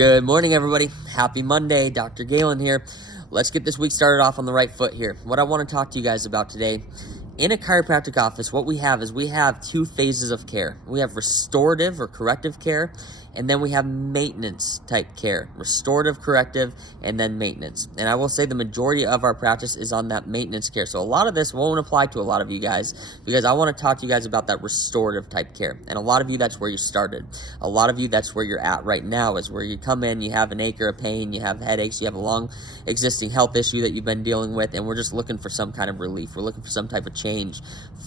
Good morning, everybody. Happy Monday. Dr. Galen here. Let's get this week started off on the right foot here. What I want to talk to you guys about today, in a chiropractic office, what we have is we have two phases of care. We have restorative or corrective care, and then we have maintenance type care. Restorative, corrective, and then maintenance. And I will say the majority of our practice is on that maintenance care. So a lot of this won't apply to a lot of you guys because I want to talk to you guys about that restorative type care. And a lot of you, that's where you started. A lot of you, that's where you're at right now, is where you come in, you have an ache or a pain, you have headaches, you have a long existing health issue that you've been dealing with, and we're just looking for some kind of relief. We're looking for some type of change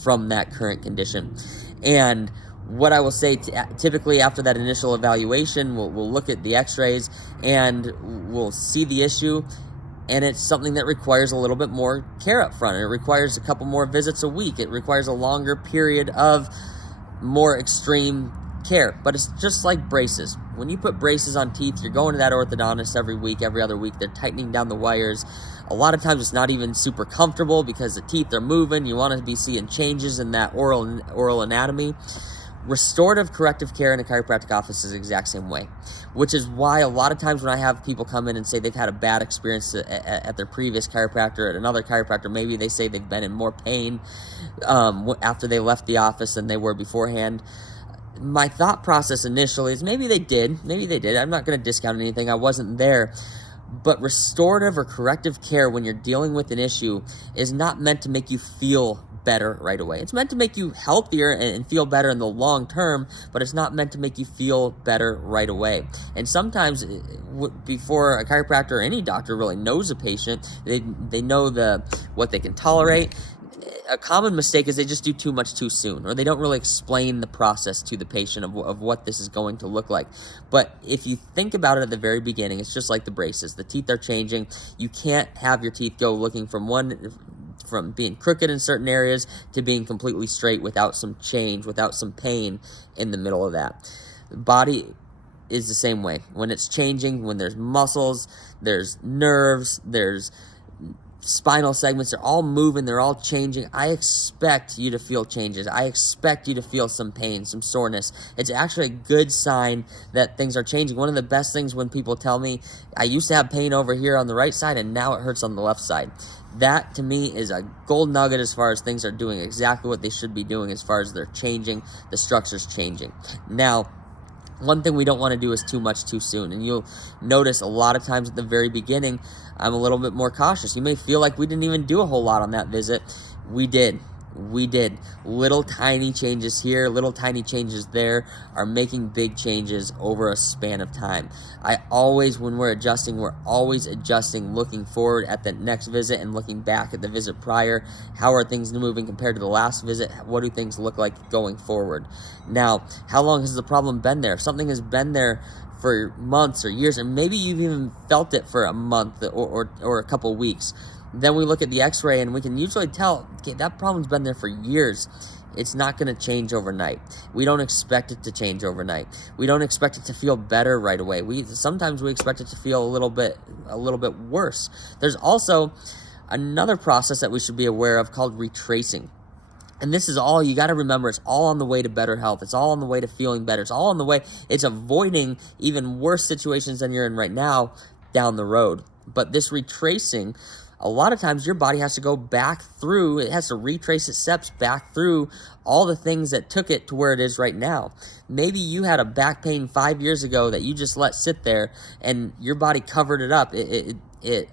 from that current condition. And what I will say, typically after that initial evaluation, we'll look at the x-rays and we'll see the issue, and it's something that requires a little bit more care up front. It requires a couple more visits a week. It requires a longer period of more extreme care. But it's just like braces. When you put braces on teeth, you're going to that orthodontist every week, every other week. They're tightening down the wires. A lot of times it's not even super comfortable because the teeth are moving. You want to be seeing changes in that oral anatomy. Restorative corrective care in a chiropractic office is the exact same way, which is why a lot of times when I have people come in and say they've had a bad experience at their previous chiropractor, at another chiropractor, maybe they say they've been in more pain after they left the office than they were beforehand. My thought process initially is maybe they did. I'm not going to discount anything. I wasn't there. But restorative or corrective care when you're dealing with an issue is not meant to make you feel better right away. It's meant to make you healthier and feel better in the long term, but it's not meant to make you feel better right away. And sometimes before a chiropractor or any doctor really knows a patient, they know what they can tolerate. A common mistake is they just do too much too soon, or they don't really explain the process to the patient of what this is going to look like. But if you think about it at the very beginning, it's just like the braces. The teeth are changing. You can't have your teeth go looking from being crooked in certain areas to being completely straight without some change, without some pain in the middle of that. The body is the same way. When it's changing, when there's muscles, there's nerves, there's spinal segments, they're all moving, they're all changing. I expect you to feel changes. I expect you to feel some pain, some soreness. It's actually a good sign that things are changing. One of the best things when people tell me, I used to have pain over here on the right side and now it hurts on the left side. That to me is a gold nugget as far as things are doing exactly what they should be doing as far as they're changing, the structure's changing. Now, one thing we don't want to do is too much too soon. And you'll notice a lot of times at the very beginning, I'm a little bit more cautious. You may feel like we didn't even do a whole lot on that visit. We did. Little tiny changes here, little tiny changes there are making big changes over a span of time. When we're adjusting, looking forward at the next visit and looking back at the visit prior. How are things moving compared to the last visit? What do things look like going forward? Now, how long has the problem been there? If something has been there for months or years, or maybe you've even felt it for a month or a couple weeks, then we look at the x-ray and we can usually tell, okay, that problem's been there for years. It's not going to change overnight. We don't expect it to change overnight. We don't expect it to feel better right away. Sometimes we expect it to feel a little bit worse. There's also another process that we should be aware of called retracing. And this is all, you got to remember, it's all on the way to better health. It's all on the way to feeling better. It's all on the way. It's avoiding even worse situations than you're in right now down the road. But this retracing, a lot of times your body has to go back through, it has to retrace its steps back through all the things that took it to where it is right now. Maybe you had a back pain 5 years ago that you just let sit there and your body covered it up. It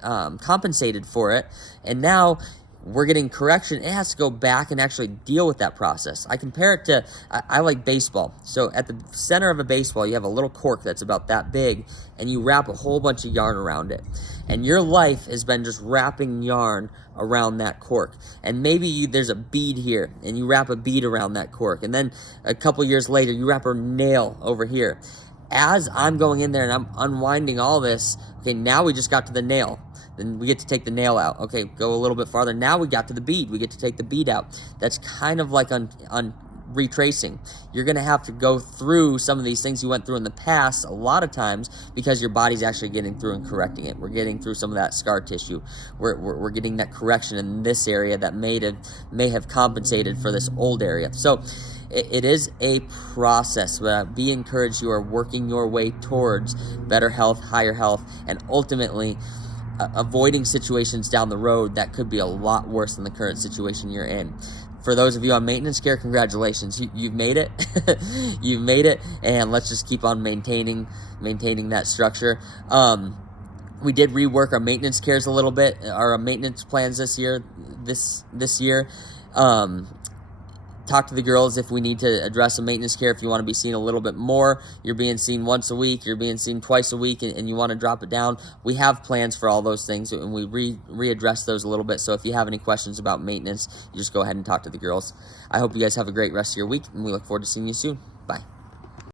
compensated for it. And now we're getting correction. It has to go back and actually deal with that process. I compare it to, I like baseball. So at the center of a baseball, you have a little cork that's about that big, and you wrap a whole bunch of yarn around it. And your life has been just wrapping yarn around that cork. And maybe there's a bead here, and you wrap a bead around that cork. And then a couple years later, you wrap a nail over here. As I'm going in there and I'm unwinding all this, okay, now we just got to the nail. Then we get to take the nail out. Okay, go a little bit farther. Now we got to the bead. We get to take the bead out. That's kind of like on retracing. You're going to have to go through some of these things you went through in the past a lot of times because your body's actually getting through and correcting it. We're getting through some of that scar tissue. We're getting that correction in this area that may have compensated for this old area. So It is a process, but be encouraged. You are working your way towards better health, higher health, and ultimately avoiding situations down the road that could be a lot worse than the current situation you're in. For those of you on maintenance care, congratulations. You've made it. You've made it, and let's just keep on maintaining that structure. We did rework our maintenance cares a little bit, our maintenance plans this year. Talk to the girls if we need to address some maintenance care. If you want to be seen a little bit more, you're being seen once a week, you're being seen twice a week, and you want to drop it down, we have plans for all those things, and we readdress those a little bit. So if you have any questions about maintenance, you just go ahead and talk to the girls. I hope you guys have a great rest of your week, and we look forward to seeing you soon. Bye.